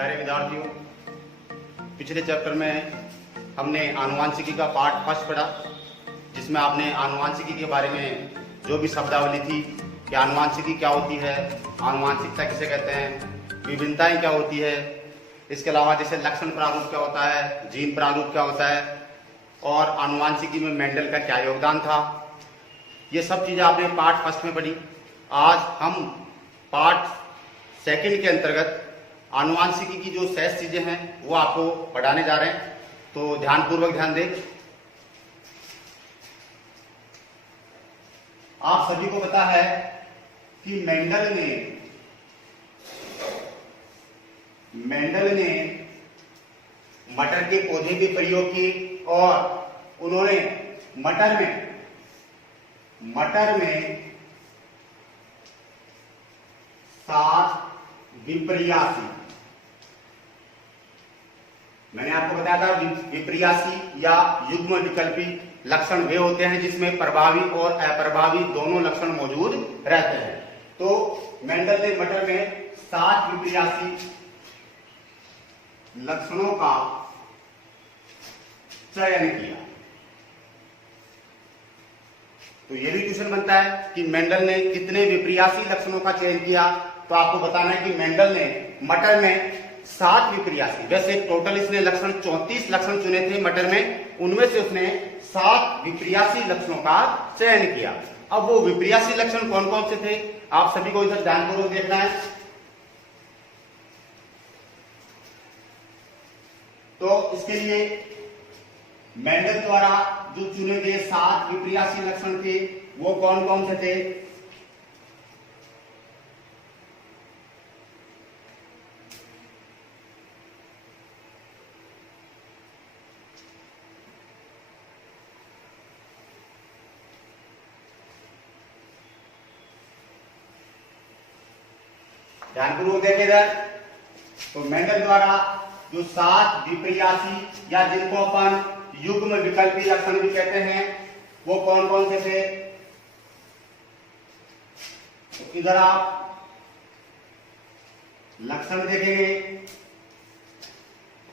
प्यारे विद्यार्थियों, पिछले चैप्टर में हमने आनुवांशिकी का पार्ट फर्स्ट पढ़ा, जिसमें आपने आनुवांशिकी के बारे में जो भी शब्दावली थी कि आनुवांशिकी क्या होती है, आनुवांशिकता किसे कहते हैं, विभिन्नताएं क्या होती है, इसके अलावा जैसे लक्षण प्रारूप क्या होता है, जीन प्रारूप क्या होता है और आनुवांशिकी में मेंडल का क्या योगदान था, ये सब चीजें आपने पार्ट फर्स्ट में पढ़ी। आज हम पार्ट सेकंड के अंतर्गत आनुवांशिकी की जो शेष चीजें हैं वो आपको पढ़ाने जा रहे हैं, तो ध्यानपूर्वक ध्यान दें। आप सभी को पता है कि मेंडल ने मटर के पौधे के प्रयोग किए और उन्होंने मटर में 7 विपर्यासी, मैंने आपको बताया था विपर्यासी या युग्म विकल्पी लक्षण वे होते हैं जिसमें प्रभावी और अप्रभावी दोनों लक्षण मौजूद रहते हैं। तो मेंडल ने मटर में 7 विपर्यासी लक्षणों का चयन किया। तो ये भी क्वेश्चन बनता है कि मेंडल ने कितने विपर्यासी लक्षणों का चयन किया, तो आपको बताना है कि मेंडल ने मटर में 7 विपर्यासी, वैसे टोटल इसने लक्षण 34 लक्षण चुने थे मटर में, उनमें से उसने 7 विपर्यासी लक्षणों का चयन किया। अब वो विपर्यासी लक्षण कौन कौन से थे, आप सभी को इधर ध्यानपूर्वक देखना है। तो इसके लिए मेंडल द्वारा जो चुने गए 7 विपर्यासी लक्षण थे वो कौन कौन से थे। ध्यानपूर्वक देखें इधर। तो मेंडल द्वारा जो 7 विपर्यासी या जिनको अपन युग्म विकल्पी लक्षण भी कहते हैं वो कौन कौन से थे। तो इधर आप लक्षण देखेंगे।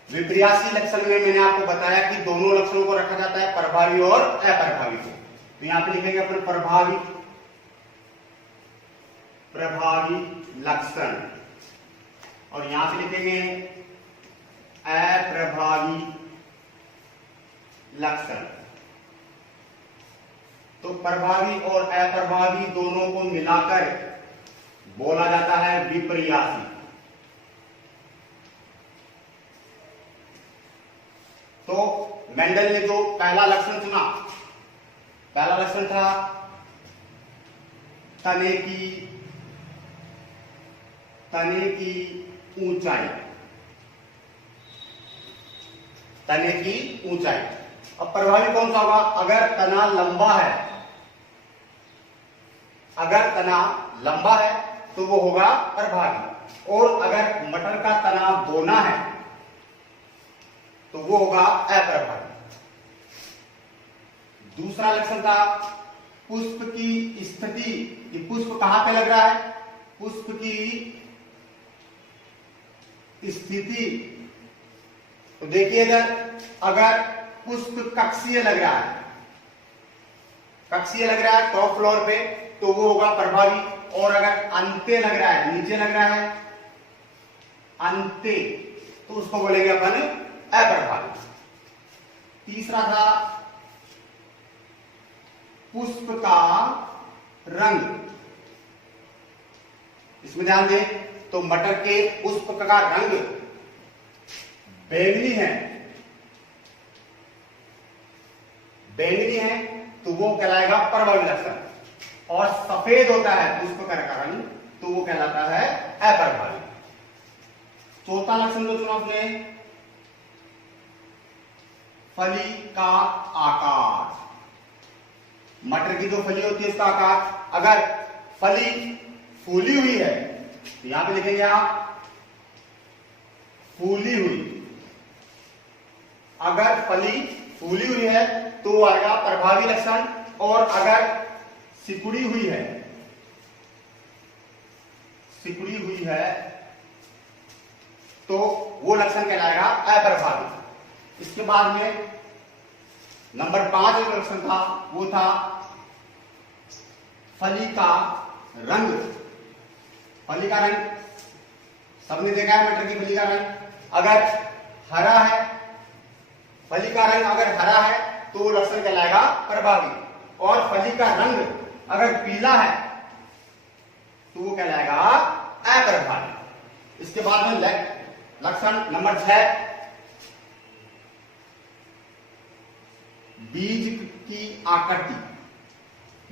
विपर्यासी लक्षण में मैंने आपको बताया कि दोनों लक्षणों को रखा जाता है, प्रभावी और अप्रभावी को। तो यहां पे लिखेंगे अपन प्रभावी लक्षण और यहां से लिखेंगे अप्रभावी लक्षण। तो प्रभावी और अप्रभावी दोनों को मिलाकर बोला जाता है विपर्यासी। तो मेंडल ने जो पहला लक्षण चुना, पहला लक्षण था तने की ऊंचाई, तने की ऊंचाई। अब प्रभावी कौन सा होगा, अगर तना लंबा है, अगर तना लंबा है तो वो होगा प्रभावी, और अगर मटर का तना बोना है तो वो होगा अप्रभावी। दूसरा लक्षण था पुष्प की स्थिति, ये पुष्प कहां पे लग रहा है, पुष्प की स्थिति। तो देखिए इधर, अगर पुष्प कक्षीय लग रहा है, कक्षीय लग रहा है टॉप फ्लोर पे तो वो होगा प्रभावी, और अगर अंते लग रहा है, नीचे लग रहा है अंते, तो उसको बोलेंगे अपन अप्रभावी। तीसरा था पुष्प का रंग, इसमें ध्यान दें। तो मटर के पुष्प का रंग बैंगनी है, बैंगनी है तो वो कहलाएगा प्रभावी लक्षण, और सफेद होता है पुष्प का रंग तो वो कहलाता है अप्रभावी। चौथा लक्षण जो चुना आपने, फली का आकार, मटर की जो फली होती है उसका आकार। अगर फली फूली हुई है तो यहां पे लिखेंगे आप फूली हुई, अगर फली फूली हुई है तो आएगा प्रभावी लक्षण, और अगर सिकुड़ी हुई है, सिकुड़ी हुई है तो वो लक्षण कहलाएगा अप्रभावी। इसके बाद में नंबर 5 जो लक्षण था वो था फली का रंग। फली का रंग सबने देखा है, मटर की फली का रंग अगर हरा है, फली का रंग अगर हरा है तो वो लक्षण कहलाएगा प्रभावी, और फली का रंग अगर पीला है तो वो कहलाएगा अप्रभावी। इसके बाद में लक्षण नंबर 6, बीज की आकृति।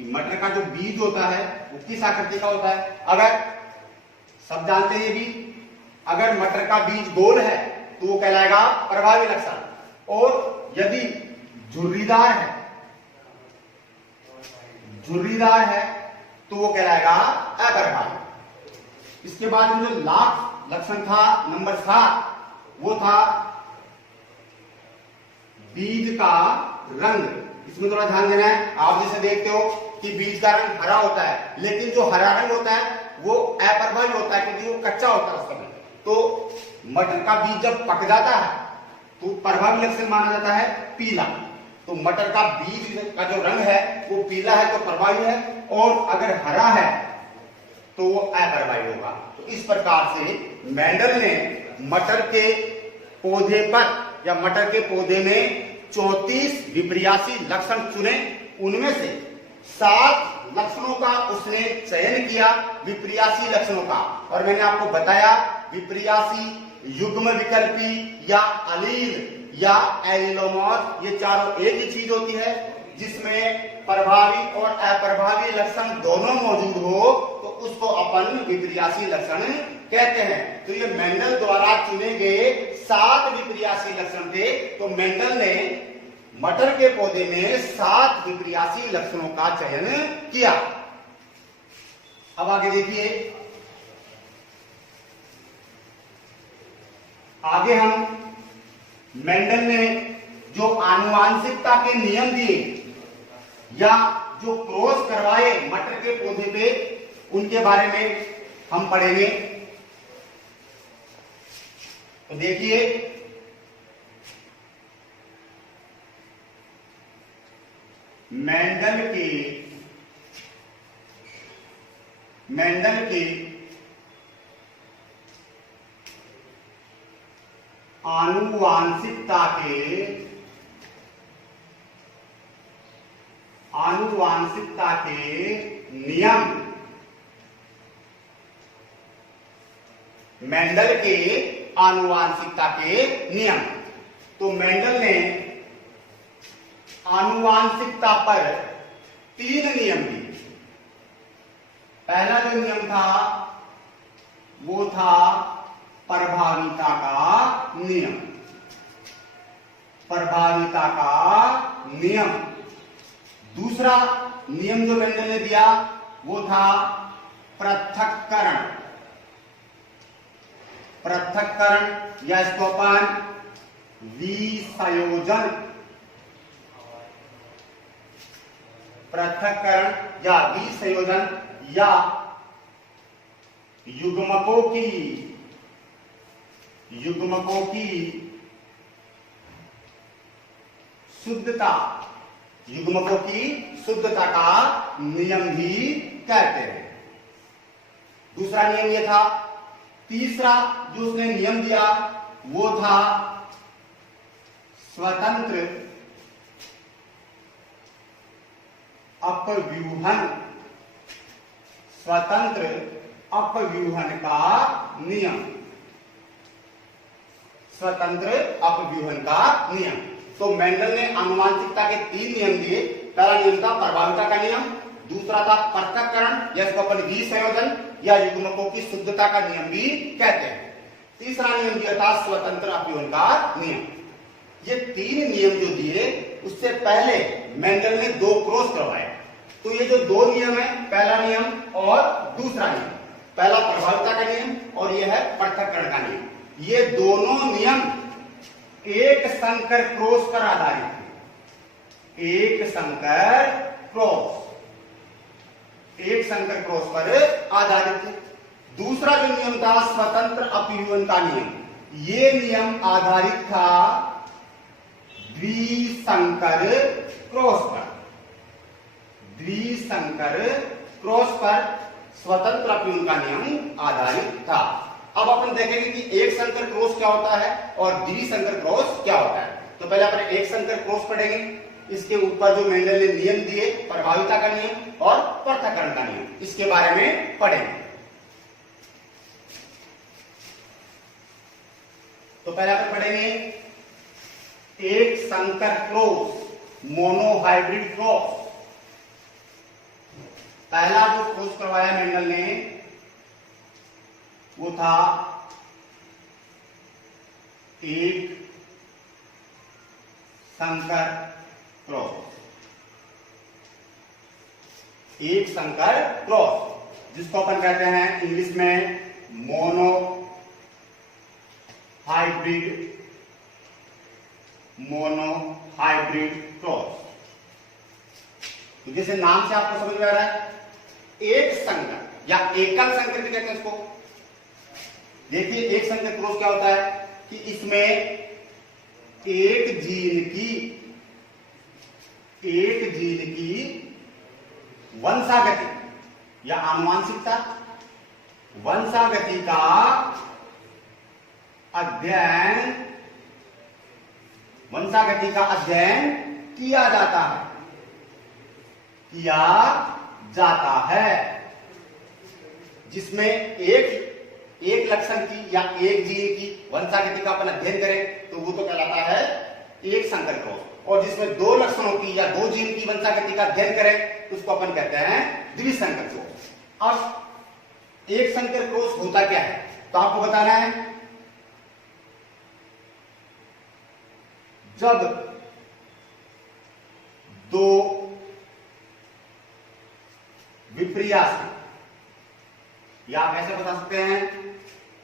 मटर का जो बीज होता है वो किस आकृति का होता है? अगर सब जानते हैं भी, अगर मटर का बीज गोल है तो वो कहलाएगा प्रभावी लक्षण, और यदि झुर्रीदार है तो वो कहलाएगा अप्रभावी। इसके बाद में जो लास्ट लक्षण था नंबर 7 वो था बीज का रंग। इसमें थोड़ा ध्यान देना है। आप जैसे देखते हो कि बीज का रंग हरा होता है, लेकिन जो हरा रंग होता है वो अप्रभावी होता है क्योंकि वो कच्चा होता है उस समय। तो मटर का बीज जब पक जाता है तो प्रभावी लक्षण माना जाता है पीला। तो मटर का बीज का जो रंग है वो पीला है तो प्रभावी है, और अगर हरा है तो वो अप्रभावी होगा। तो इस प्रकार से मेंडल ने मटर के पौधे पर या मटर के पौधे में 34 विपर्यासी लक्षण चुने, उनमें से 7 लक्षणों का उसने चयन किया, विपर्यासी लक्षणों का। और मैंने आपको बताया विपर्यासी, युग्म विकल्पी या अलील या एलिलोमॉर्फ, ये चारों एक ही चीज होती है जिसमें प्रभावी और अप्रभावी लक्षण दोनों मौजूद हो तो उसको अपन विपर्यासी लक्षण कहते हैं। तो ये मेंडल द्वारा चुने गए 7 विपर्यासी लक्षण थे। तो मेंडल ने मटर के पौधे में 7 विपर्यासी लक्षणों का चयन किया। अब आगे देखिए, आगे हम मेंडल ने जो आनुवांशिकता के नियम दिए या जो क्रॉस करवाए मटर के पौधे पे, उनके बारे में हम पढ़ेंगे। तो देखिए, मेंडल के आनुवांशिकता के नियम। मेंडल के आनुवांशिकता के नियम। तो मेंडल ने आनुवांशिकता पर 3 नियम दिए। पहला जो नियम था वो था प्रभाविता का नियम। प्रभाविता का नियम। दूसरा नियम जो मेंडल ने दिया वो था पृथक्करण। पृथक्करण या इसको अपन विसंयोजन, पृथक्करण या विसंयोजन या युग्मकों की शुद्धता, युग्मकों की शुद्धता का नियम भी कहते हैं। दूसरा नियम यह था। तीसरा जो उसने नियम दिया वो था स्वतंत्र अपव्यूहन। स्वतंत्र अपव्यूहन का नियम। स्वतंत्र अपव्यूहन का नियम। तो मेंडल ने आनुवांशिकता के 3 नियम दिए। पहला नियम था प्रभाविता का नियम, दूसरा था पृथक्करण या इसको अपन विसंयोजन या युग्मकों की शुद्धता का नियम भी कहते हैं। तीसरा नियम दिया था स्वतंत्र अपव्यूहन का नियम। ये 3 नियम जो दिए उससे पहले मेंडल ने 2 क्रॉस करवाए। तो ये जो 2 नियम है, पहला नियम और दूसरा नियम, पहला प्रभाविता का नियम और यह है पृथक्करण का नियम, ये दोनों नियम एक संकर क्रॉस पर आधारित है। एक संकर क्रॉस पर आधारित है। दूसरा जो नियम था स्वतंत्र अपव्यूहन का नियम, ये नियम आधारित था द्विसंकर क्रॉस पर। द्विसंकर क्रॉस पर स्वतंत्र अपील का नियम आधारित था। अब अपन देखेंगे कि एक संकर क्रॉस क्या होता है और द्विसंकर क्रॉस क्या होता है। तो पहले अपन एक संकर क्रॉस पढ़ेंगे, इसके ऊपर जो मेंडल ने नियम दिए, प्रभाविता का नियम और पृथक्करण का नियम, इसके बारे में पढ़ेंगे। तो पहले अपन पढ़ेंगे एक संकर क्रॉस, मोनोहाइब्रिड क्रॉस। पहला जो क्रॉस करवाया मेंडल ने वो था एक संकर क्रॉस। एक संकर क्रॉस जिसको अपन कहते हैं इंग्लिश में मोनो हाइब्रिड क्रॉस। तो जैसे नाम से आपको समझ में आ रहा है, एक संकर या एकल संकर भी कहते हैं इसको। देखिए एक संकर क्रॉस क्या होता है कि इसमें एक जीन की वंशागति या आनुवांशिकता, वंशागति का अध्ययन किया जाता है, जिसमें एक लक्षण की या एक जीन की वंशागति का अपन अध्ययन करें तो वो तो कहलाता है एक संकर क्रॉस। और जिसमें दो लक्षणों की या दो जीन की वंशागति का अध्ययन करें तो उसको अपन कहते हैं द्विसंकर क्रॉस। अब एक संकर क्रॉस होता क्या है तो आपको बताना है, जब दो विपर्यासी, या आप ऐसे बता सकते हैं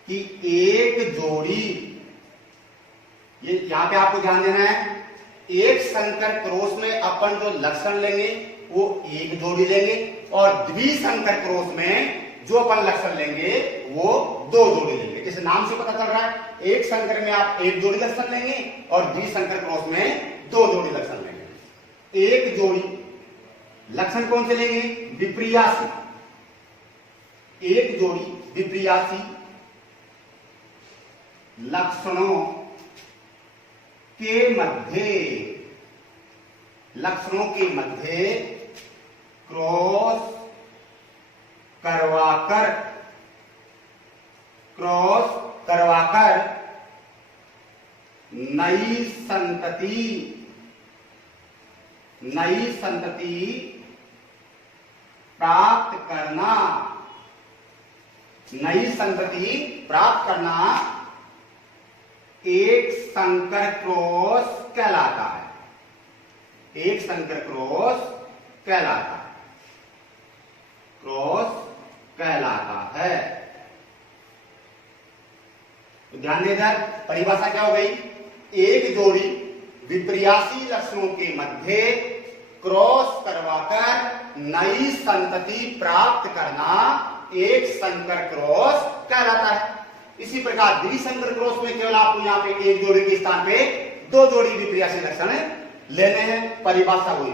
कि एक जोड़ी, ये यहां पे आपको ध्यान देना है, एक संकर क्रॉस में अपन जो लक्षण लेंगे वो एक जोड़ी लेंगे और द्विसंकर क्रॉस में जो अपन लक्षण लेंगे वो दो जोड़ी लेंगे। जैसे नाम से पता चल रहा है, एक संकर में आप एक जोड़ी लक्षण लेंगे और द्विसंकर क्रॉस में दो जोड़ी लक्षण लेंगे। एक जोड़ी लक्षण कौन से लेंगे? विपर्यासी। एक जोड़ी विपर्यासी लक्षणों के मध्य क्रॉस करवाकर नई संतति प्राप्त करना एक संकर क्रॉस कहलाता है। एक संकर क्रॉस कहलाता है। तो ध्यान देना, परिभाषा क्या हो गई? एक जोड़ी विपर्यासी लक्षणों के मध्य क्रॉस करवाकर नई संतति प्राप्त करना एक संकर क्रॉस कहलाता है। इसी प्रकार द्विसंकर क्रॉस में केवल आपको यहाँ पे एक जोड़ी के स्थान पे दो जोड़ी विपर्यासी लक्षण लेने हैं, परिभाषा हुई।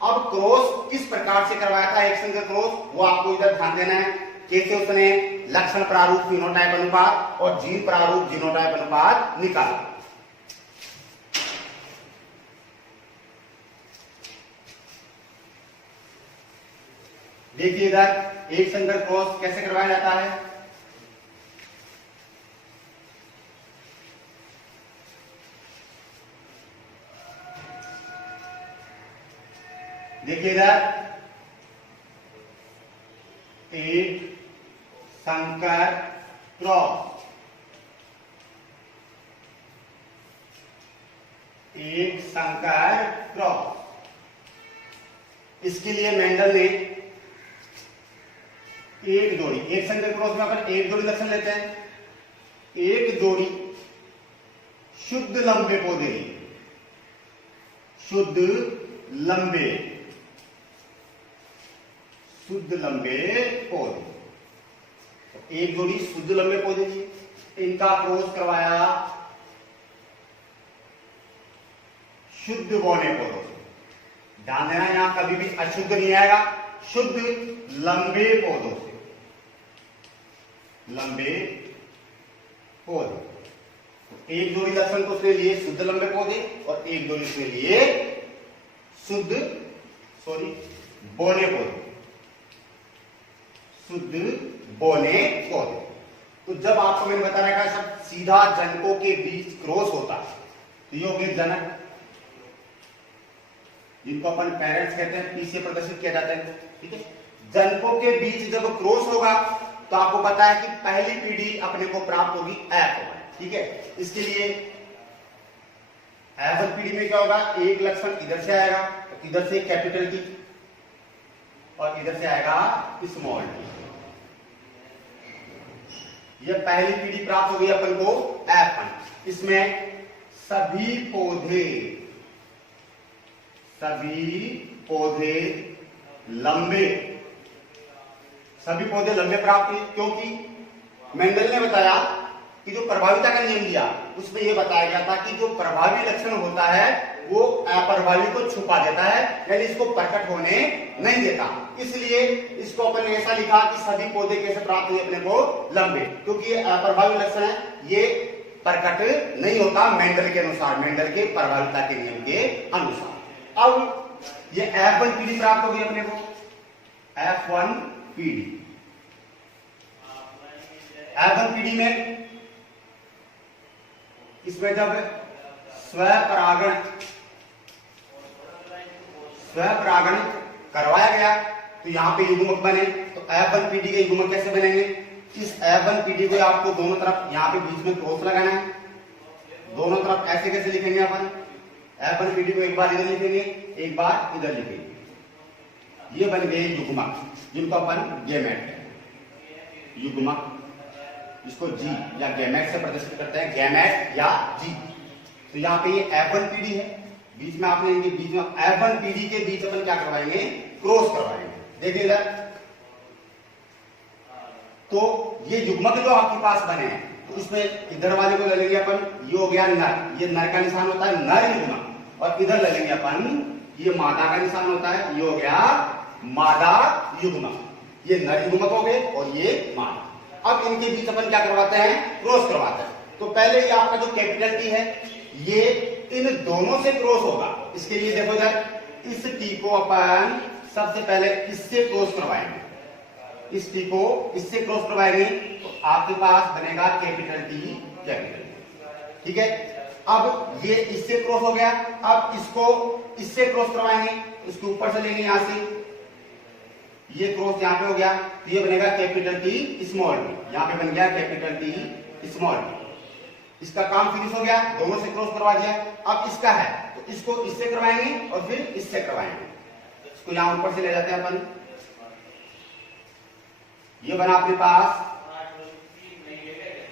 अब क्रॉस किस प्रकार से करवाया था एक संकर क्रॉस, वो आपको इधर ध्यान देना है। कैसे उसने लक्षण प्रारूप फिनोटाइप अनुपात और जीन प्रारूप जीनोटाइप अनुपात निकाला। देखिए इधर एक संकर क्रॉस कैसे करवाया जाता है। देखिए इधर एक संकर क्रॉस, एक संकर क्रॉस, इसके लिए मेंडल ने एक जोड़ी, एक संकर क्रॉस में अपन एक जोड़ी लक्षण लेते हैं। एक जोड़ी शुद्ध लंबे पौधे लिए, शुद्ध लंबे पौधे, तो एक जोड़ी शुद्ध लंबे पौधे लिए। इनका क्रॉस करवाया शुद्ध बौने पौधों से। ध्यान देना, यहां कभी भी अशुद्ध नहीं आएगा, शुद्ध लंबे पौधों से, लंबे पौधे। एक जोड़ी लक्षण तो उसने लिए शुद्ध लंबे पौधे और एक जोड़ी उसने लिए बोने पौधे, शुद्ध बोने पौधे। तो जब आपको मैंने बता रखा है सब सीधा जनकों के बीच क्रॉस होता है, तो ये हो गए जनक, जिनको अपन पेरेंट्स कहते हैं, पी से प्रदर्शित किया जाता है। ठीक है, जनकों के बीच जब क्रॉस होगा तो आपको पता है कि पहली पीढ़ी अपने को प्राप्त होगी एफ होगा। ठीक है, इसके लिए एफ पीढ़ी में क्या होगा, एक लक्षण इधर से आएगा, तो इधर से कैपिटल टी और इधर से आएगा स्मॉल टी। यह पहली पीढ़ी प्राप्त हो गई अपन को F1। इसमें सभी पौधे लंबे प्राप्त हुए, क्योंकि मेंडल ने बताया कि जो प्रभाविता का नियम दिया उसमें यह बताया गया था कि जो प्रभावी लक्षण होता है वो अप्रभावी को छुपा देता है, यानी इसको प्रकट होने नहीं देता। इसलिए इसको अपन ने ऐसा लिखा कि सभी पौधे कैसे प्राप्त हुए अपने को लंबे, क्योंकि ये अप्रभावी लक्षण है, ये प्रकट नहीं होता मेंडल के अनुसार, मेंडल के प्रभाविता के नियम के अनुसार। अब ये F1 पीढ़ी प्राप्त हो गई अपने को, F1 पीढ़ी। F1 पीढ़ी में इसमें जब स्वपरागण करवाया गया तो यहां पे युग्मक बने। तो F1 पीढ़ी के युग्मक कैसे बनेंगे, इस F1 पीढ़ी को आपको दोनों तरफ यहां पे बीच में क्रॉस लगाना है, दोनों तरफ ऐसे कैसे लिखेंगे अपन, F1 पीढ़ी को एक बार इधर लिखेंगे, एक बार इधर लिखेंगे, ये बन गए युग्मक, जिनको अपन गैमेट कहते हैं। युग्मक, इसको जी या गैमेट से प्रदर्शित करते हैं, गैमेट या जी। तो यहाँ पे ये F1 पीढ़ी है, बीच में आपने इनके बीच में F1 पीढ़ी के बीच अपन क्या करवाएंगे, क्रॉस करवाएंगे। देखिए इधर, तो ये युग्मक जो आपके पास बने हैं, तो इसमें इधर वाले को ले लेंगे अपन, ये हो गया नर, ये नर का निशान होता है नर युग्मक, और इधर ले लेंगे अपन, ये मादा का निशान होता है, ये हो गया मादा युग्मक। ये नर युग्मक हो गए और ये मादा। अब इनके बीच अपन क्या करवाते हैं, क्रॉस करवाते हैं। तो पहले ये आपका जो कैपिटल टी है ये इन दोनों से क्रॉस होगा। इसके लिए देखो इधर, इस टी को अपन सबसे पहले इससे क्रॉस करवाएंगे, इस टी को इससे क्रॉस करवाएंगे तो आपके पास बनेगा कैपिटल टी, कैपिटल। ठीक है, अब ये इससे क्रॉस हो गया, अब इसको इससे क्रॉस करवाएंगे, इसके ऊपर से लेंगे, यहां से ये क्रॉस यहां पे हो गया, तो ये बनेगा कैपिटल टी स्मॉल टी, यहां पे बन गया कैपिटल टी स्मॉल टी। इसका काम फिनिश हो गया, दोनों से क्रॉस करवा दिया। अब इसका है तो इसको इससे करवाएंगे और फिर इससे करवाएंगे, इसको यहां ऊपर से ले जाते हैं अपन, ये बना अपने पास।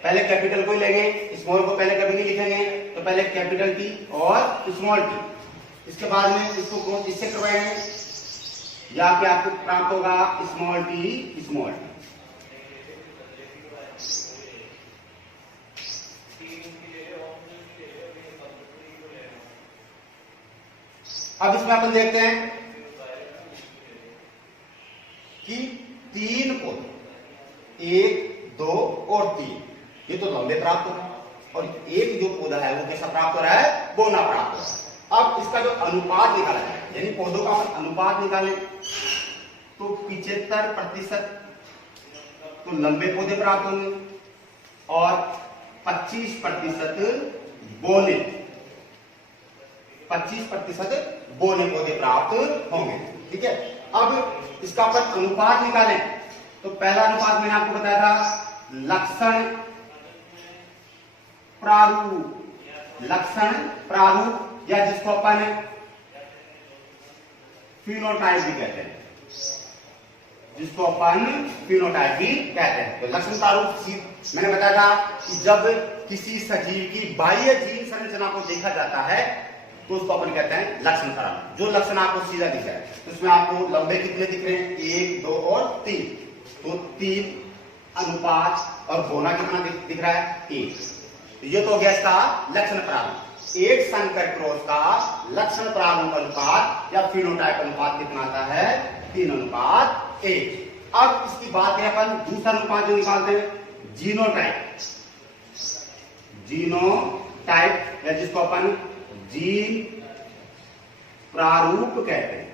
पहले कैपिटल को ही लेंगे, स्मॉल को पहले कभी नहीं लिखेंगे, तो पहले कैपिटल टी और स्मॉल टी, इसके बाद में इसको क्रॉस इससे करवाएंगे, या पे आपको प्राप्त होगा स्मॉल टी स्मॉल टी। अब इसमें अपन देखते हैं कि तीन पौधे, 1, 2 और 3, ये तो लंबे प्राप्त हो रहे हैं, और एक जो पौधा है वो कैसा प्राप्त हो रहा है, बोना प्राप्त हो रहा है। अब इसका जो अनुपात निकाला जाए, यानी पौधों का अनुपात निकालें, तो 75% तो लंबे पौधे प्राप्त होंगे और 25% बोने, 25% बोने पौधे प्राप्त होंगे। ठीक है, अब इसका अपन अनुपात निकालें, तो पहला अनुपात मैंने आपको बताया था लक्षण प्रारूप, लक्षण प्रारूप, या जिसको अपन फिनोटाइप भी कहते हैं, जिसको अपन फिनोटाइप भी कहते हैं। तो लक्षण प्रारूप मैंने बताया था कि जब किसी सजीव की बाह्य जीन संरचना को देखा जाता है तो उसको अपन कहते हैं लक्षण प्रारूप। जो लक्षण आपको सीधा दिख रहा है, तो उसमें आपको लंबे कितने दिख रहे हैं, 1, 2 और 3, तो 3 अनुपात और बोना कितना दिख रहा है 1। तो ये तो हो गया इसका लक्षण प्रारूप। एक संकर क्रॉस का लक्षण प्रारूप अनुपात या फिनोटाइप अनुपात कितना आता है 3:1। अब इसकी बात करें अपन दूसरा अनुपात जो निकालते हैं जीनोटाइप। जीनोटाइप या जिसको अपन जीन प्रारूप कहते हैं,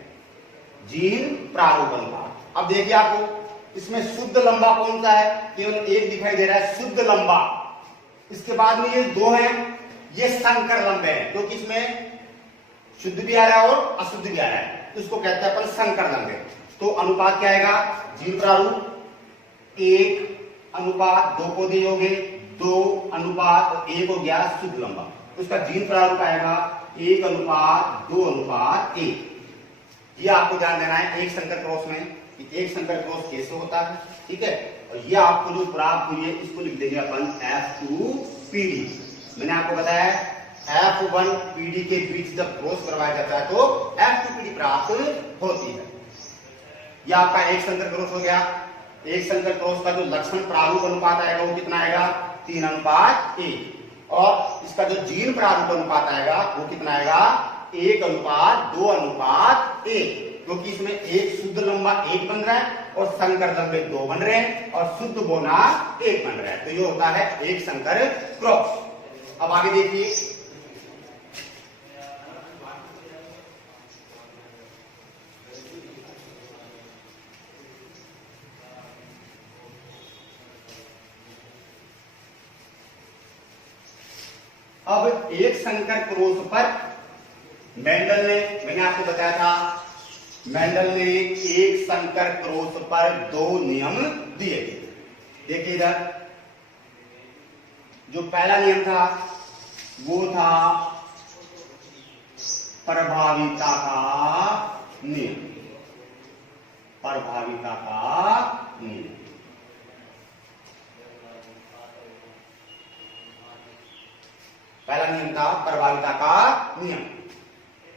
जीन प्रारूप अनुपात। अब देखिए आपको इसमें शुद्ध लंबा कौन सा है, केवल एक दिखाई दे रहा है शुद्ध लंबा। इसके बाद में ये 2 हैं, ये संकर लंबे हैं क्योंकि इसमें शुद्ध भी आ रहा है और अशुद्ध भी आ रहा है, तो इसको कहते हैं अपन संकर लंबे। तो अनुपात क्या आएगा जीन प्रारूप 1:2 को दिए हो गए 2:1 हो गया शुद्ध लंबा। तो उसका जीन प्रारूप आएगा 1:2:1। ये आपको ध्यान देना है एक संकर क्रॉस में कि एक संकर क्रॉस कैसे होता है, ठीक है। और ये आपको जो प्राप्त हुई है इसको लिख देंगे अपन F2PD। मैंने आपको बताया F1PD के बीच जब क्रॉस करवाया जाता है तो F2PD प्राप्त होती है। यह आपका एक संकर क्रॉस हो गया। एक संकर क्रॉस का जो लक्षण प्रारूप अनुपात आएगा वो कितना आएगा 3:1। और इसका जो जीन प्रारूप अनुपात आएगा वो कितना आएगा 1:2:1, क्योंकि इसमें एक शुद्ध लंबा 1 बन रहा है और संकर लंबे 2 बन रहे हैं और शुद्ध बोना 1 बन रहा है। तो ये होता है एक संकर क्रॉस। अब आगे देखिए अब एक संकर क्रॉस पर मेंडल ने, मैंने आपको बताया था मेंडल ने एक संकर क्रॉस पर 2 नियम दिए थे। देखिए इधर जो पहला नियम था वो था प्रभाविता का नियम। प्रभाविता का नियम पहला नियम था प्रभाविता का नियम।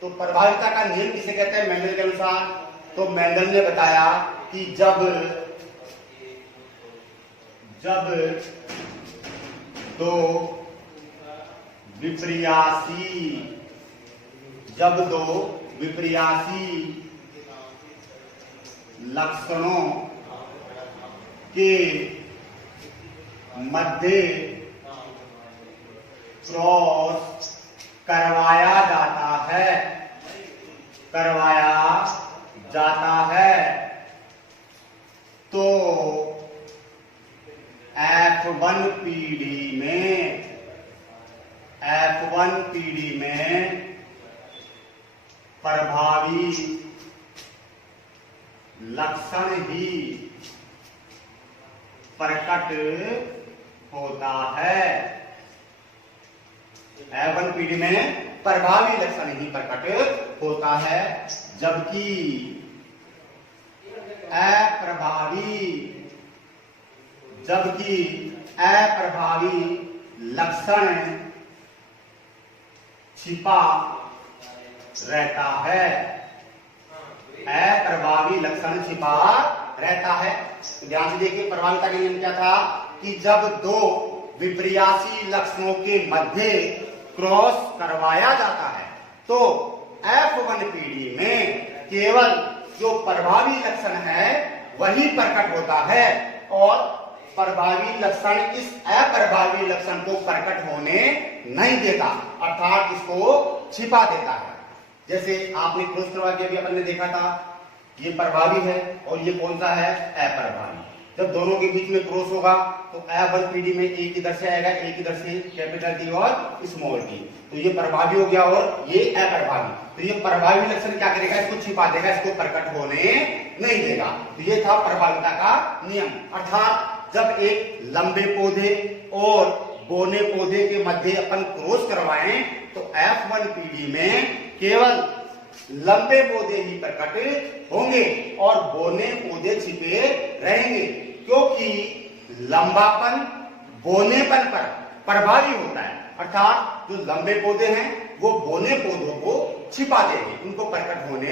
तो प्रभाविता का नियम किसे कहते हैं मेंडल के अनुसार? तो मेंडल ने बताया कि जब दो विपर्यासी लक्षणों के मध्य क्रॉस करवाया जाता है तो F1PD में प्रभावी लक्षण ही प्रकट होता है। F1PD में प्रभावी लक्षण ही प्रकट होता है, जबकि अप्रभावी लक्षण छिपा रहता है। अप्रभावी लक्षण छिपा रहता है। ध्यान से देखिए प्रभाविता का नियम क्या था कि जब 2 विपर्यासी लक्षणों के मध्य क्रॉस करवाया जाता है तो F1PD में केवल जो प्रभावी लक्षण है वही प्रकट होता है और प्रभावी लक्षण इस अप्रभावी लक्षण को प्रकट होने नहीं देता, अर्थात इसको छिपा देता है। जैसे आपने क्रॉस करवा के भी अपन ने देखा था, ये प्रभावी है और ये कौन सा है अप्रभावी। जब दोनों के बीच में क्रॉस होगा तो F1PD में एक इधर से आएगा, एक इधर से कैपिटल T और स्मॉल t, तो ये प्रभावी हो गया और ये अप्रभावी। तो ये प्रभावी लक्षण क्या करेगा, इसको छिपा देगा, इसको प्रकट होने नहीं देगा। तो ये था प्रभाविता का नियम। अर्थात जब एक लंबे पौधे और बोने पौधे के मध्य अपन क्रॉस करवाएं तो F1PD में केवल लंबे पौधे ही प्रकट होंगे और बोने पौधे छिपे रहेंगे, क्योंकि लंबापन बोनेपन पर प्रभावी होता है। अर्थात जो लंबे पौधे हैं वो बोने पौधों को छिपा देंगे, उनको प्रकट होने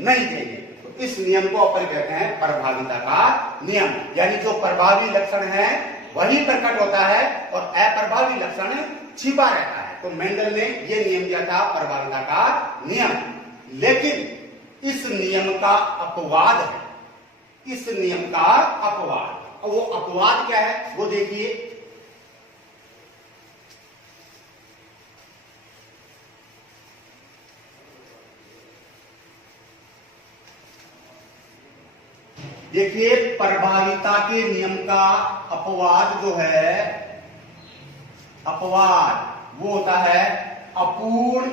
नहीं देंगे। तो इस नियम को अपन कहते हैं प्रभाविता का नियम। यानी जो प्रभावी लक्षण है वही प्रकट होता है और अप्रभावी लक्षण छिपा रहता है। तो मेंडल ने यह नियम दिया था प्रभाविता का नियम, लेकिन इस नियम का अपवाद है, इस नियम का अपवाद। वो अपवाद क्या है वो देखिए। देखिए प्रभाविता के नियम का अपवाद जो है, अपवाद वो होता है अपूर्ण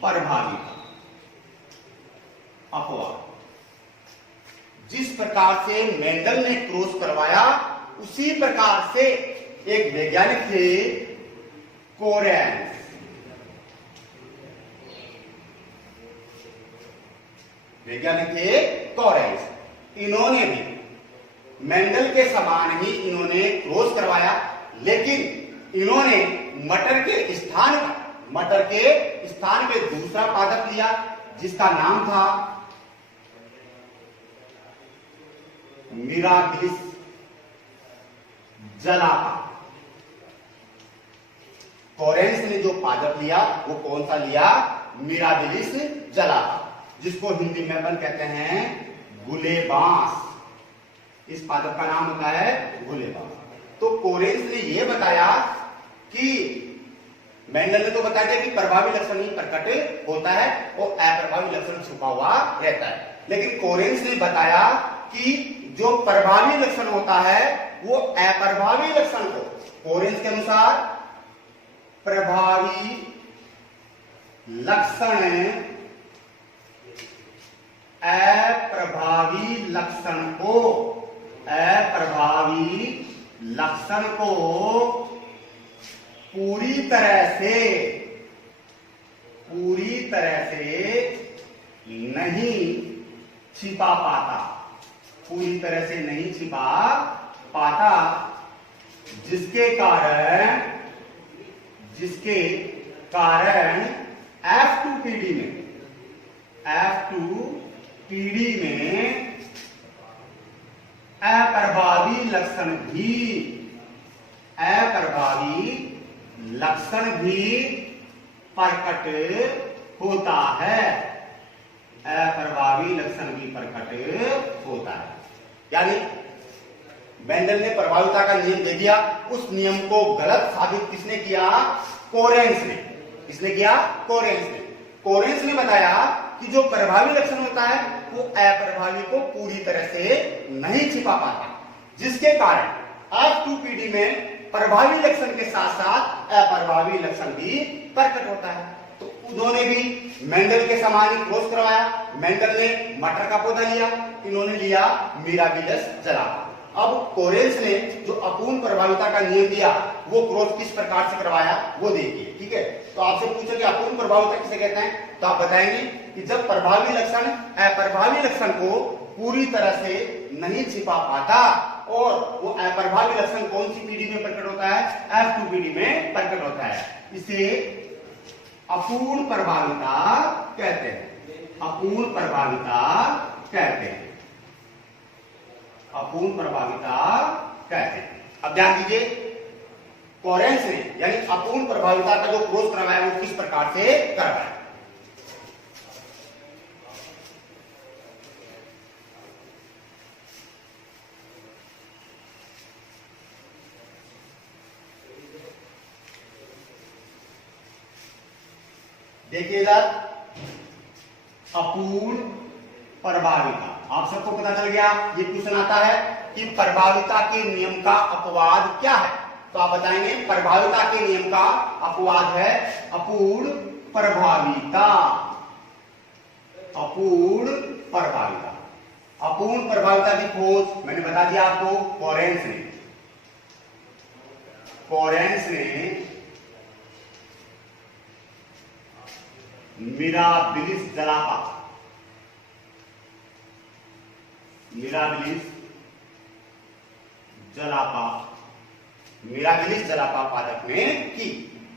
प्रभाविता। अपवाद जिस प्रकार से मेंडल ने क्रॉस करवाया उसी प्रकार से एक वैज्ञानिक थे कोरेंस, वैज्ञानिक थे कोरेंस। इन्होंने भी मेंडल के समान ही इन्होंने क्रॉस करवाया, लेकिन इन्होंने मटर के स्थान पे दूसरा पादप लिया जिसका नाम था मिराबिलिस जलापा। कोरेंस ने जो पादप लिया वो कौन सा लिया? मिराबिलिस जलापा, जिसको हिंदी में अपन कहते हैं गुलेबांस। इस पादप का नाम होता है गुलेबांस। तो कोरेंस ने यह बताया कि मेंडल ने तो बता दिया कि प्रभावी लक्षण ही प्रकट होता है और अप्रभावी लक्षण छुपा हुआ रहता है, लेकिन कोरेंस ने बताया कि जो प्रभावी लक्षण होता है वो अप्रभावी लक्षण को, कोरेंस के अनुसार प्रभावी लक्षण अप्रभावी लक्षण को पूरी तरह से नहीं छिपा पाता, पूरी तरह से नहीं छिपा पाता, जिसके कारण F2PD में अप्रभावी लक्षण भी प्रकट होता है, अप्रभावी लक्षण भी प्रकट होता है। यानी मेंडल ने प्रभाविता का नियम दे दिया, उस नियम को गलत साबित किसने किया? कोरेंस ने। किसने किया? कोरेंस ने। कोरेंस ने बताया कि जो प्रभावी लक्षण होता है वो अप्रभावी को पूरी तरह से नहीं छिपा पाता, जिसके कारण F2PD में प्रभावी लक्षण के साथ साथ अप्रभावी लक्षण भी प्रकट होता है। तो उन्होंने भी मेंडल के समान ही क्रॉस करवाया। मेंडल ने मटर का पौधा लिया, इन्होंने लिया मिराबिलिस जलापा। अब कोरेंस ने जो अपूर्ण प्रभाविता का नियम दिया वो क्रॉस किस प्रकार से करवाया वो देखिए। ठीक है, तो आपसे पूछो कि अपूर्ण प्रभाविता किसे कहते हैं, तो आप बताएंगे कि जब प्रभावी लक्षण अप्रभावी लक्षण को पूरी तरह से नहीं छिपा पाता, और वो अप्रभावी लक्षण कौन सी पीढ़ी में प्रकट होता है? F2PD में प्रकट होता है। इसे अपूर्ण प्रभाविता कहते हैं, अपूर्ण प्रभाविता कहते हैं, अपूर्ण प्रभाविता कहते हैं। अब ध्यान दीजिए, कोरेंस ने यानी अपूर्ण प्रभाविता का जो क्रॉस करवाया वो किस प्रकार से करवाया। देखिएगा, अपूर्ण प्रभाविता, आप सबको पता चल गया। ये क्वेश्चन आता है कि प्रभाविता के नियम का अपवाद क्या है, तो आप बताएंगे प्रभाविता के नियम का अपवाद है अपूर्ण प्रभाविता। अपूर्ण प्रभाविता, अपूर्ण प्रभाविता की खोज मैंने बता दिया आपको कोरेंस ने मिराबिलिस जलापा पादप में की।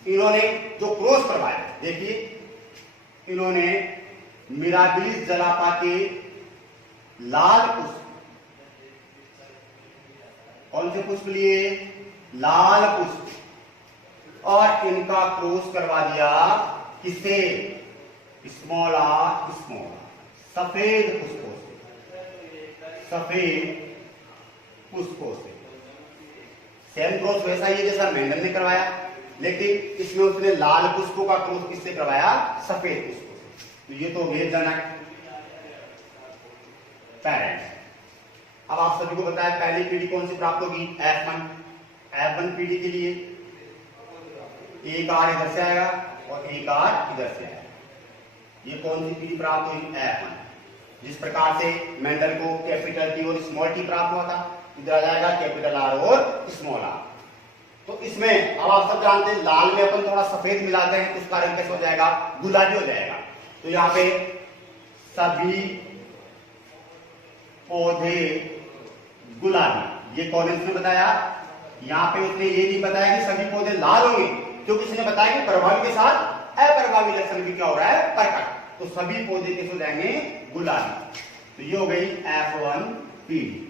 इन्होंने जो क्रॉस करवाया, देखिए इन्होंने मिराबिलिस जलापा के लाल पुष्प कौन से पुष्प लिए? लाल पुष्प। और इनका क्रॉस करवा दिया किससे? स्मॉल आर स्मॉल आर, सफेद पुष्पों से, सफेद पुष्पों से। सेम क्रॉस वैसा ही है जैसा मेंडल ने करवाया, लेकिन इसमें उसने लाल पुष्पों का क्रॉस किससे करवाया? सफेद पुष्पों से। तो ये तो वेद जनक पेरेंट्स। अब आप सभी को बताया पहली पीढ़ी कौन सी प्राप्त होगी? F1। F1 पीढ़ी के लिए एक आर इधर से आएगा और एक आर इधर से आएगा। ये कौन सी पीढ़ी प्राप्त हुई? F1। जिस प्रकार से मेंडल को कैपिटल टी और स्मॉल टी प्राप्त हुआ था, इधर आ जाएगा कैपिटल आर और स्मॉल आर। तो इसमें अब आप सब जानते हैं लाल में अपन थोड़ा सफेद मिलाते हैं तो उसका रंग कैसे हो जाएगा? गुलाबी हो जाएगा। तो यहाँ पे सभी पौधे गुलाबी, ये कौन इसने बताया? यहाँ पे उसने ये नहीं बताया कि सभी पौधे लाल होंगे, क्योंकि इसने बताया कि प्रभावी के साथ अप्रभावी लक्षण भी क्या हो रहा है? प्रकट। तो सभी पौधे कैसे हो जाएंगे? गुलाबी। तो ये हो गई F1 पीढ़ी।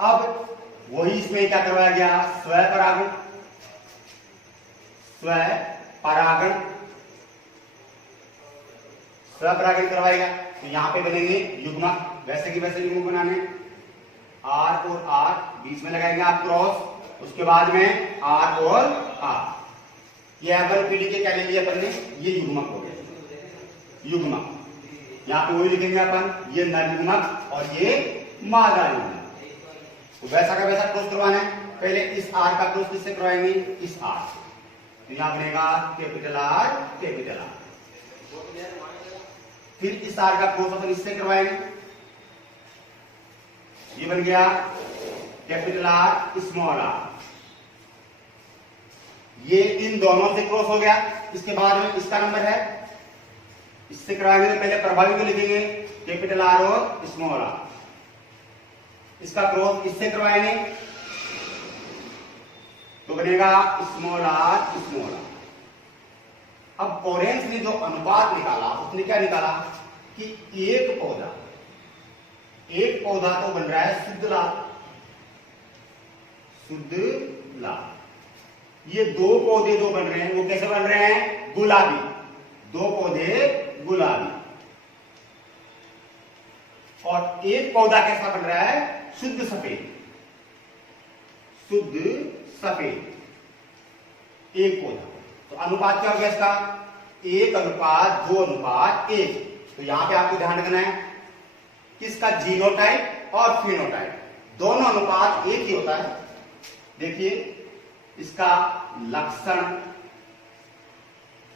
अब वही इसमें क्या करवाया गया? स्वपरागण। स्वपरागण, स्वपरागण करवाएगा। तो यहां पे बनेंगे युग्मक, वैसे की वैसे युग्मक बनाने, आर और आर बीच में लगाएंगे आप क्रॉस, उसके बाद में आर और आर। ये F1 पीढ़ी के क्या ले लिया अपन ने? ये युग्मक हो गया, युग्मक। यहाँ पे वही लिखेंगे अपन, ये नर युग्मक और ये मादा युग्मक। तो वैसा का वैसा क्रॉस करवाना है। पहले इस आर का क्रॉस किससे करवाएंगे? इस आर से। तो यहां बनेगा कैपिटल आर कैपिटल आर। फिर इस आर का क्रॉस अपन इससे करवाएंगे, ये बन गया कैपिटल आर स्मॉल आर। ये इन दोनों से क्रॉस हो गया। इसके बाद में इसका नंबर है, इससे करवाएंगे तो पहले प्रभावी को लिखेंगे कैपिटल आर और स्मॉल आर। इसका क्रॉस इससे करवाएंगे तो बनेगा स्मॉल आर स्मॉल आर। अब कोरेंस ने जो अनुपात निकाला उसने क्या निकाला कि एक पौधा तो बन रहा है शुद्ध लाल, शुद्ध लाल। ये दो पौधे जो बन रहे हैं वो कैसे बन रहे हैं? गुलाबी। दो पौधे गुलाबी। और एक पौधा कैसा बन रहा है? शुद्ध सफेद, शुद्ध सफेद। एक पौधा, तो अनुपात क्या हो गया इसका? 1:2:1। तो यहां पे आपको ध्यान रखना है किसका? जीनोटाइप और फिनोटाइप, दोनों अनुपात एक ही होता है। देखिए इसका लक्षण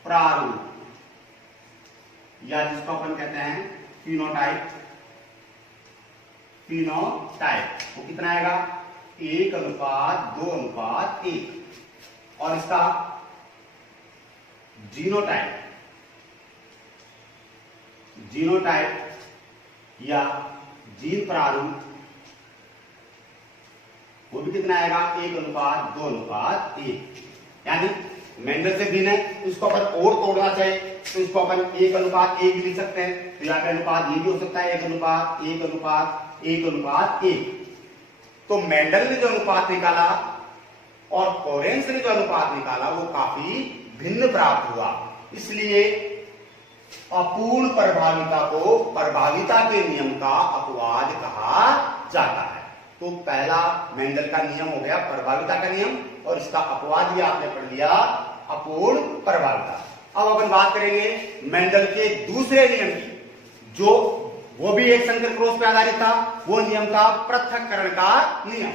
प्रारूप या जिसको अपन कहते हैं फिनोटाइप, फिनोटाइप वो कितना आएगा? 1:2:1। और इसका जीनोटाइप, जीनोटाइप या जीन प्रारूप वो भी कितना आएगा? 1:2:1। यानी मेंडल से भिन्न है, इसको अपन और तोड़ना चाहिए तो इसको अपन 1:1 भी लिख सकते हैं। तो यहाँ पे अनुपात ये भी हो सकता है 1:1:1:1। तो मेंडल ने जो अनुपात निकाला और कोरेंस ने जो अनुपात निकाला वो काफी भिन्न प्राप्त हुआ। इसलिए अपूर्ण प्रभाविता को प्रभाविता के नियम का अपवाद कहा जाता है। तो पहला मेंडल का नियम हो गया प्रभाविता का नियम, और इसका अपवाद भी आपने पढ़ लिया अपूर्ण प्रभाविता। अब अपन बात करेंगे मेंडल के दूसरे नियम की, जो वो भी एक संकर क्रॉस पे आधारित था। वो नियम था पृथक्करण का नियम।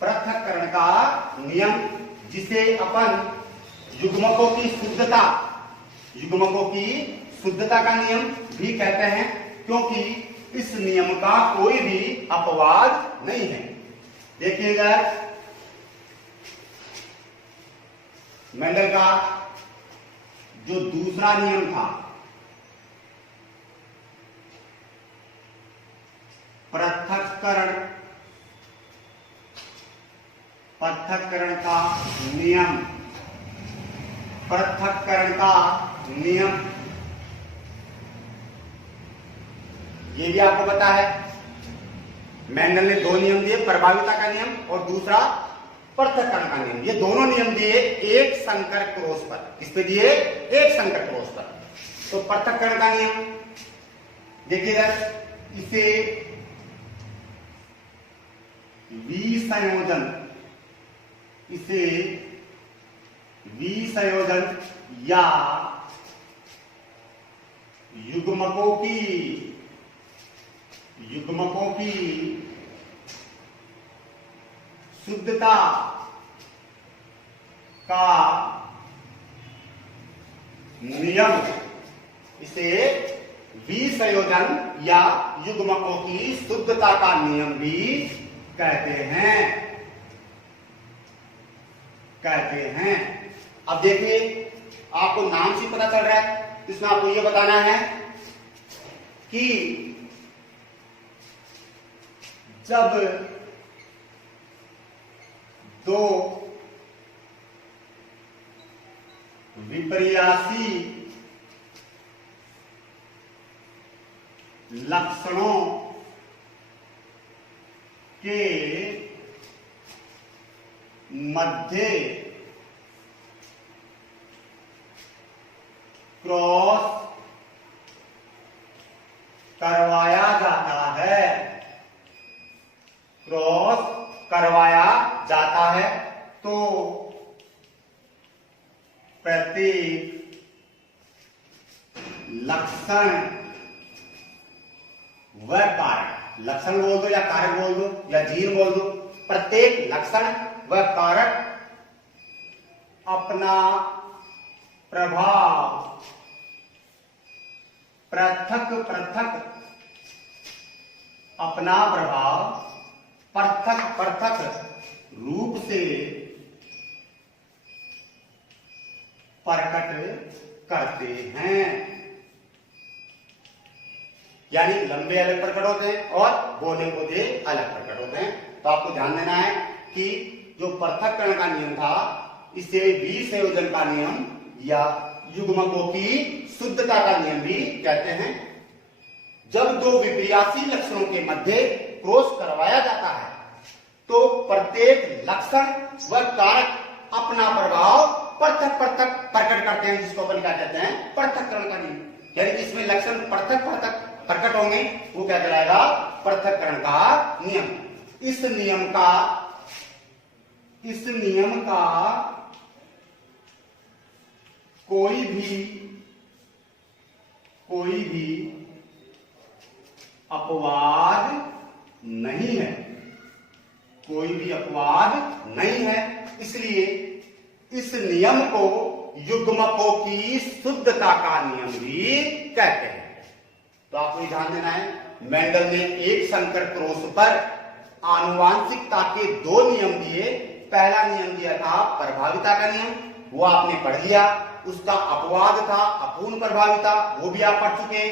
पृथक्करण का नियम, जिसे अपन युग्मकों की शुद्धता का नियम भी कहते हैं, क्योंकि इस नियम का कोई भी अपवाद नहीं है। देखिएगा मेंडल का जो दूसरा नियम था पृथक्करण का नियम, पृथक्करण का नियम ये भी आपको पता है। मेंडल ने दो नियम दिए, प्रभाविता का नियम और दूसरा पृथक्करण का नियम। ये दोनों नियम दिए एक संकर क्रॉस पर। किस पे दिए? एक संकर क्रॉस पर। तो पृथक्करण का नियम देखिएगा, इसे विसंयोजन, इसे विसंयोजन या युग्मकों की शुद्धता का नियम, इसे विसंयोजन या युग्मकों की शुद्धता का नियम भी कहते हैं। अब देखिए, आपको नाम से पता चल रहा है, इसमें आपको यह बताना है कि जब दो विपर्यासी लक्षणों के मध्य क्रॉस करवाया जाता है, तो प्रत्येक लक्षण व कारक, लक्षण बोल दो या कारक बोल दो या जीन बोल दो, प्रत्येक लक्षण व कारक अपना प्रभाव पृथक रूप से प्रकट करते हैं। यानी लंबे अलग प्रकट होते हैं और गोले पौधे अलग प्रकट होते हैं। तो आपको ध्यान देना है कि जो पृथक्करण का नियम था, इसे विसंयोजन का नियम या युग्मकों की शुद्धता का नियम भी कहते हैं। जब दो विपर्यासी लक्षणों के मध्य क्रॉस करवाया जाता है, तो प्रत्येक लक्षण व कारक अपना प्रभाव पृथक प्रकट करते हैं, जिसको अपन क्या कहते हैं? पृथक्करण का नियम। यानी जिसमें लक्षण पृथक प्रकट होंगे वो क्या कहलाएगा? पृथक्करण का नियम। इस नियम का कोई भी अपवाद नहीं है। इसलिए इस नियम को युग्मकों की शुद्धता का नियम भी कहते हैं। तो आपको ध्यान देना है, मेंडल ने एक संकर क्रॉस पर आनुवांशिकता के दो नियम दिए। पहला नियम दिया था प्रभाविता का नियम, वो आपने पढ़ लिया। उसका अपवाद था अपूर्ण प्रभाविता, वो भी आप पढ़ चुके।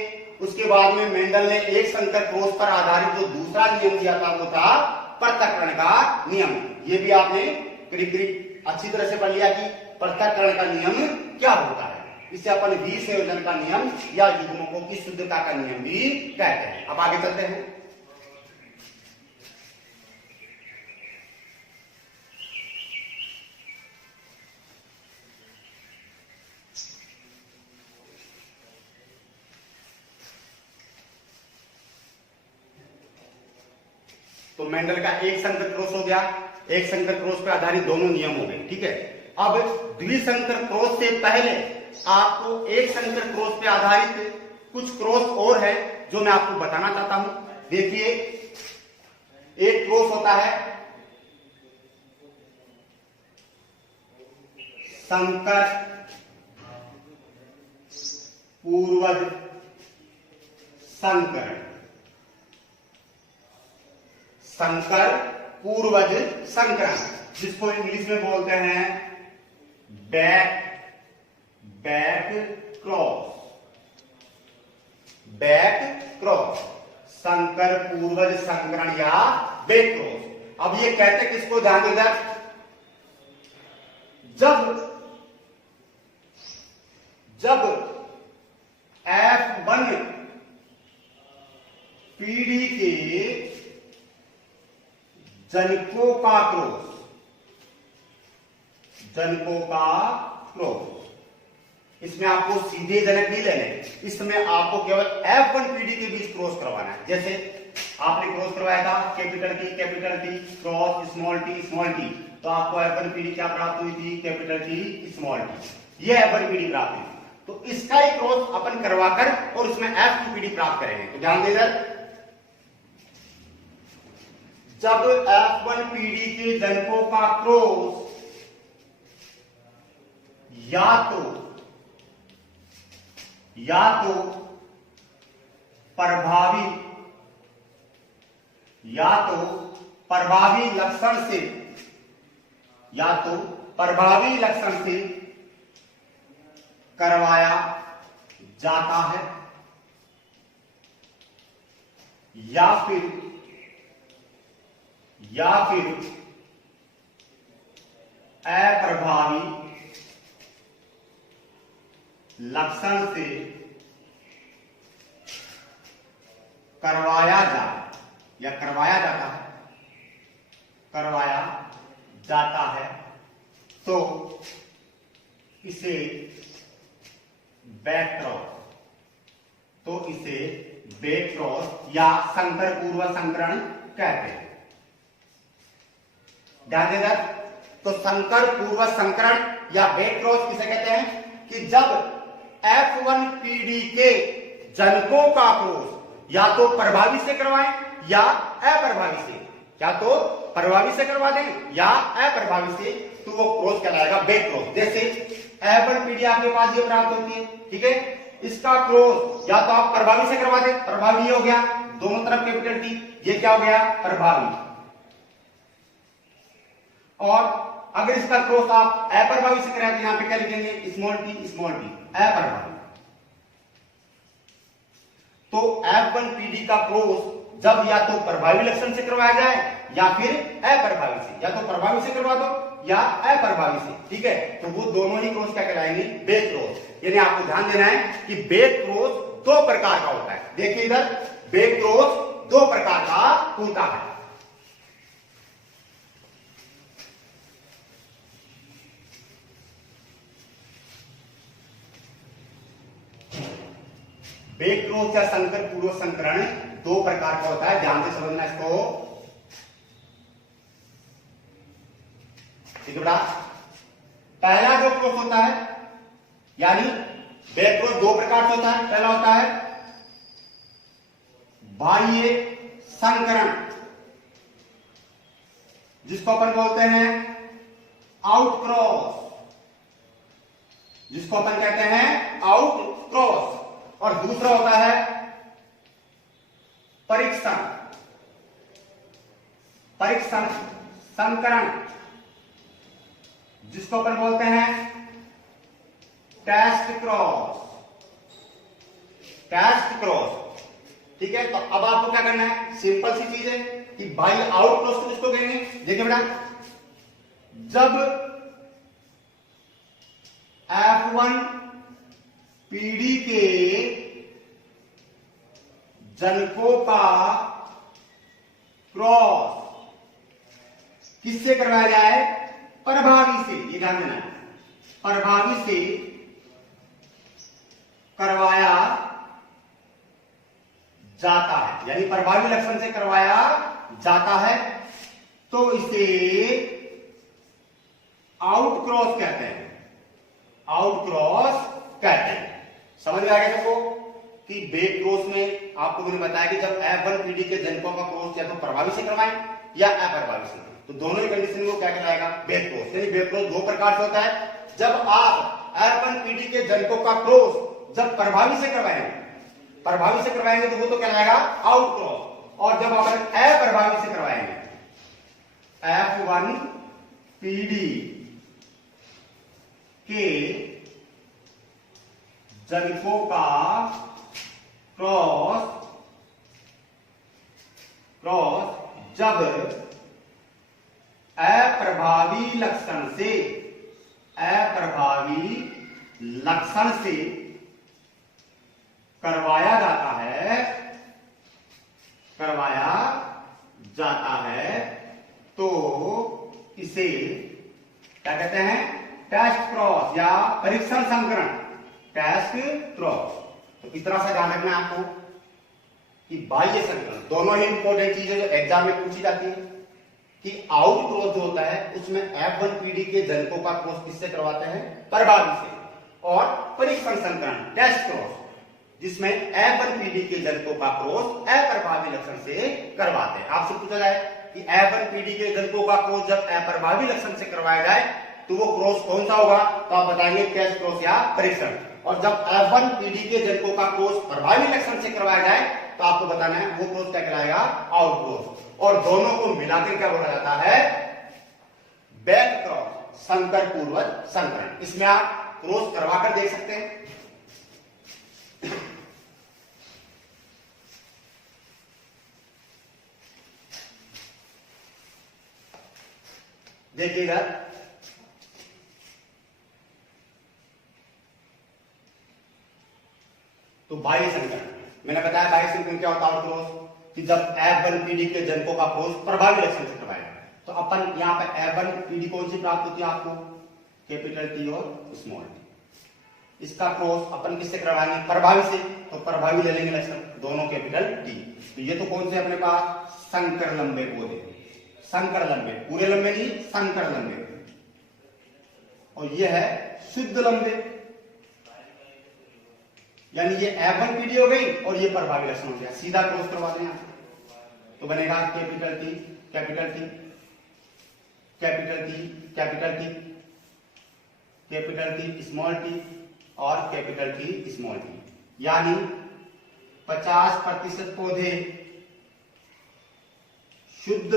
उसके बाद में मेंडल ने एक संकर क्रॉस पर आधारित जो दूसरा नियम दिया था, वो था पृथक्करण का नियम। ये भी आपने करीब अच्छी तरह से पढ़ लिया कि पृथक्करण का नियम क्या होता है। इसे अपन विसंयोजन का नियम या युग्मकों की शुद्धता का नियम भी कहते हैं। अब आगे चलते हैं। तो मेंडल का एक संकर क्रॉस हो गया, एक संकर क्रॉस पर आधारित दोनों नियम हो गए। ठीक है, अब द्विसंकर क्रॉस से पहले आपको एक संकर क्रॉस पे आधारित कुछ क्रॉस और है जो मैं आपको बताना चाहता हूं। देखिए, एक क्रॉस होता है संकर पूर्वज संकरण, संकर पूर्वज संकरण, जिसको इंग्लिश में बोलते हैं बैक क्रॉस, संकर पूर्वज संकरण या बैक क्रॉस। अब ये कहते किसको? ध्यान देना, जब F1 पीढ़ी के जनकों का क्रॉस, जनकों का क्रॉस। इसमें आपको सीधे जनक नहीं लेने, इसमें आपको केवल F1 पीढ़ी के बीच क्रॉस करवाना है। जैसे आपने क्रॉस करवाया था capital T cross small T, तो आपको F1 पीढ़ी क्या प्राप्त हुई थी? कैपिटल टी स्मॉल टी, ये F1 पीढ़ी प्राप्त हुई। तो इसका ही क्रॉस अपन करवाकर और उसमें F2 पीढ़ी प्राप्त करेंगे। तो ध्यान दे इधर, जब F1 पीढ़ी के जनकों का क्रॉस या तो प्रभावी लक्षण से करवाया जाता है या फिर अप्रभावी लक्षण से करवाया जाता है, तो इसे बैक क्रॉस या संकर पूर्व संकरण कहते हैं। ध्यान देना, तो संकर पूर्व संकरण या बैक क्रॉस किसे कहते हैं? कि जब F1 पीढ़ी के जनकों का क्रॉस या तो प्रभावी से करवाएं या अप्रभावी से, या तो प्रभावी से करवा दें या अप्रभावी से, तो वो क्रॉस कहलाएगा बैक क्रॉस। जैसे F1 पीढ़ी आपके पास ये प्राप्त होती है, ठीक है, इसका क्रॉस या तो आप प्रभावी से करवा दें, प्रभावी हो गया, दोनों तरफ कैपिटल टी, ये क्या हो गया? प्रभावी। और अगर इसका क्रॉस आप अप्रभावी से कराएं तो यहां पे क्या लिखेंगे? स्मॉल टी अप्रभावी। तो F1 पीढ़ी का क्रॉस जब या तो प्रभावी लक्षण से करवाया जाए या फिर अप्रभावी से, या तो प्रभावी से करवा दो या अप्रभावी से, ठीक है, तो वो दोनों ही क्रॉस क्या कहलाएंगे? Back cross. यानी आपको ध्यान देना है कि बैक क्रॉस दो प्रकार का होता है। देखिए इधर, बैक क्रॉस दो प्रकार का होता है। बैक क्रॉस या संकर पूर्व संकरण दो प्रकार का होता है, ध्यान से समझना इसको, ठीक है बेटा। पहला जो क्रॉस होता है, यानी बैक क्रॉस दो प्रकार से होता है। पहला होता है बाह्य संकरण, जिसको अपन बोलते हैं आउट क्रॉस, जिसको अपन कहते हैं आउट क्रॉस। और दूसरा होता है परीक्षण संकरण, जिसको अपन बोलते हैं टेस्ट क्रॉस, ठीक है। तो अब आपको क्या करना है? सिंपल सी चीज है कि बाई आउट क्रॉस को किसको कहेंगे? देखिए बेटा, जब F1 पीढ़ी के जनकों का क्रॉस किससे करवाया जाए? प्रभावी से। ये ध्यान देना, प्रभावी से करवाया जाता है, यानी प्रभावी लक्षण से करवाया जाता है, तो इसे आउट क्रॉस कहते हैं, आउट क्रॉस कहते हैं। समझ में आ गया सबको कि बैक क्रॉस में आपको मैंने बताया कि जब F1 पीढ़ी के जनकों का क्रॉस या तो प्रभावी से करवाएं या अप्रभावी से, तो दोनों ही कंडीशन को क्या कहलाएगा? Back cross. यानी बैक क्रॉस दो प्रकार से होता है। जब आप F1 पीढ़ी के जनकों का क्रॉस जब प्रभावी से करवाएंगे तो वो तो कहलाएगा आउट क्रॉस। और जब आप अप्रभावी से करवाएंगे, F1 पीढ़ी के जनकों का क्रॉस जब अप्रभावी लक्षण से करवाया जाता है करवाया जाता है तो इसे क्या कहते हैं, टेस्ट क्रॉस या परीक्षण संकरण, टेस्ट क्रॉस। तो इस तरह से ध्यान रखना है आपको कि बाह्य संकरण दोनों ही इंपॉर्टेंट चीजें जो एग्जाम में पूछी जाती है कि आउट क्रॉस जो होता है उसमें F1 पीढ़ी के जनकों का क्रॉस किससे करवाते हैं, प्रभावी से, और परीक्षण संकरण टेस्ट क्रॉस जिसमें F1 पीढ़ी के जनकों का क्रॉस अप्रभावी लक्षण से करवाते हैं। आपसे पूछा जाए कि F1 पीढ़ी के जनकों का क्रॉस जब अप्रभावी लक्षण से करवाया जाए तो वो क्रॉस कौन सा होगा, तो आप बताएंगे टेस्ट क्रॉस या परीक्षण। और जब F1 पीढ़ी के जनकों का क्रॉस प्रभावी लक्षण से करवाया जाए तो आपको बताना है वो क्रॉस क्या कहलाएगा, आउट क्रॉस। और दोनों को मिलाकर क्या बोला जाता है, बैक क्रॉस, संकर पूर्वज संकरण। इसमें आप क्रॉस करवाकर देख सकते हैं। देखिए इधर तो बाह्य संकरण, मैंने बताया बाह्य संकरण क्या होता है, आउट क्रॉस, कि जब F1 पीढ़ी के जनकों का क्रॉस प्रभावी लक्षण से करवाया तो अपन यहां पे F1 पीढ़ी कौन सी प्राप्त होती है आपको, कैपिटल T और स्मॉल t। इसका क्रॉस अपन किससे करवाएंगे, प्रभावी से, तो प्रभावी ले लेंगे लक्षण दोनों कैपिटल T। तो ये तो कौन से अपने पास, संकर लंबे पौधे, संकर लंबे, पूरे लंबे नहीं, संकर लंबे। और ये है शुद्ध लंबे, यानी ये F1 पीढ़ी हो गई और ये प्रभावी लक्षण हो गया। सीधा क्रॉस करवा दें तो बनेगा capital T capital T capital T capital T capital T small t और कैपिटल T स्मॉल t, यानी 50% पौधे शुद्ध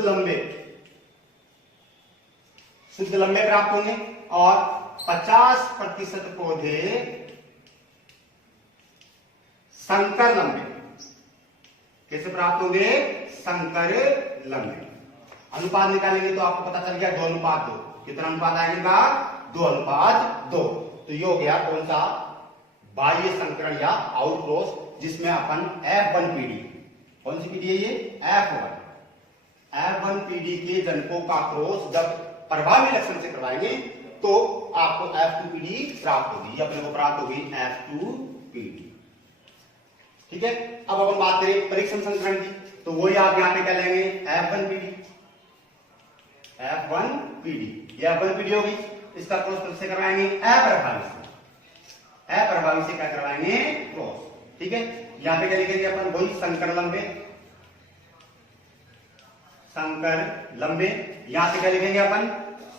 लंबे प्राप्त होंगे और 50% पौधे संकर लंबे। कैसे प्राप्त होंगे, संकर लंबे। अनुपात निकालेंगे तो आपको पता चल गया 2:2। कितना अनुपात आएगा, 2:2। तो ये हो गया कौन सा, बाह्य संकरण या आउट क्रॉस, जिसमें अपन F1 पीढ़ी, कौन सी पीढ़ी है ये, F1 पीढ़ी के जनकों का क्रॉस जब प्रभावी लक्षण से करवाएंगे तो आपको F2 पीढ़ी प्राप्त होगी। अपने को प्राप्त होगी F2 पीढ़ी। ठीक है, अब अपन बात करें परीक्षण संकरण की, तो वही आप यहां पे क्या लेंगे, F1 पीढ़ी, F1 पीढ़ी, ये F1 पीढ़ी होगी। इसका क्रॉस किससे करवाएंगे, अप्रभावी से क्या करवाएंगे, क्रॉस। ठीक है, यहां पे क्या लिखेंगे अपन, वही संकर लंबे। यहां पे क्या लिखेंगे अपन,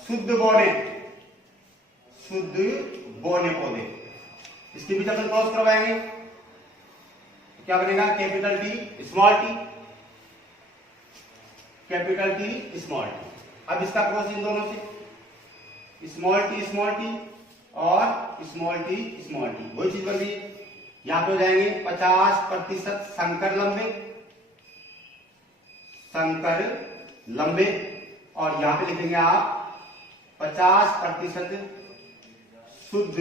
शुद्ध बोने पौधे। इसके बीच अपन क्रॉस करवाएंगे, क्या बनेगा, capital T small t capital T small t। अब इसका क्रॉस इन दोनों से स्मॉल t और स्मॉल t, वही चीज बन गई। यहां पे हो जाएंगे 50% संकर लंबे और यहां पे लिखेंगे आप 50% शुद्ध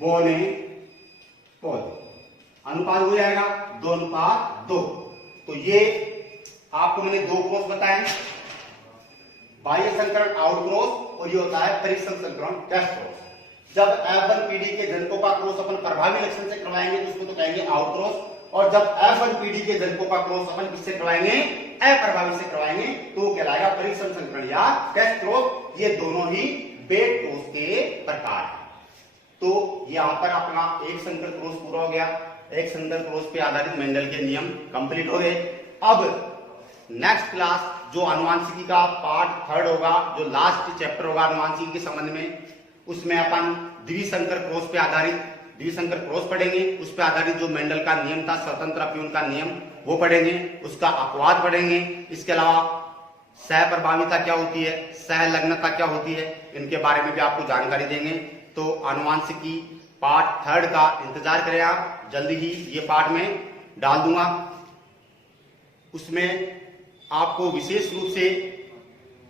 बोने पौधे। अनुपात हो जाएगा 2:2। तो ये आपको मैंने 2 क्रॉस बताए, बाह्य संकरण आउट क्रॉस और ये होता है परीक्षण संकरण टेस्ट क्रॉस। जब F1 पीढ़ी के जनकों का क्रॉस अपन प्रभावी लक्षण से करवाएंगे तो उसको तो कहेंगे आउट क्रॉस, और जब F1 पीढ़ी के जनकों का क्रॉस अपन किससे करवाएंगे, अप्रभावी से करवाएंगे तो वो कहलाएगा परीक्षण संकरण या टेस्ट क्रॉस। ये दोनों ही बेड क्रॉस के प्रकार हैं। तो यहां पर अपना एक संकर क्रॉस पूरा हो गया, एक संकर क्रॉस पे आधारित मेंडल के नियम कंप्लीट हो गए। अब नेक्स्ट क्लास जो आनुवांशिकी का पार्ट 3 होगा, जो लास्ट चैप्टर होगा आनुवांशिकी के संबंध में, उसमें अपन द्विसंकर क्रॉस पे आधारित द्विसंकर क्रॉस पढ़ेंगे। उस पे आधारित जो मेंडल का नियम था, स्वतंत्र अप्यून का नियम, वो पढ़ेंगे, उसका अपवाद पढ़ेंगे। इसके अलावा सहप्रभाविता क्या होती है, सहलग्नता क्या होती है, इनके बारे में भी आपको जानकारी देंगे। तो आनुवांशिकी पार्ट 3 का इंतजार करें आप, जल्दी ही ये पार्ट में डाल दूंगा। उसमें आपको विशेष रूप से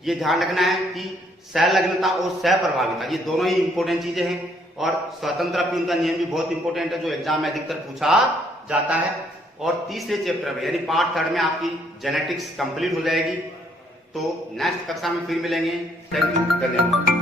ये ध्यान रखना है कि सहलग्नता और सहप्रभाविता ये दोनों ही इंपॉर्टेंट चीजें हैं, और स्वतंत्र अप्यून का नियम भी बहुत इंपॉर्टेंट है जो एग्जाम में अधिकतर पूछा जाता है। और तीसरे चैप्टर में यानी पार्ट थर्ड में आपकी जेनेटिक्स कंप्लीट हो जाएगी। तो नेक्स्ट कक्षा में फिर मिलेंगे। थैंक यू, धन्यवाद।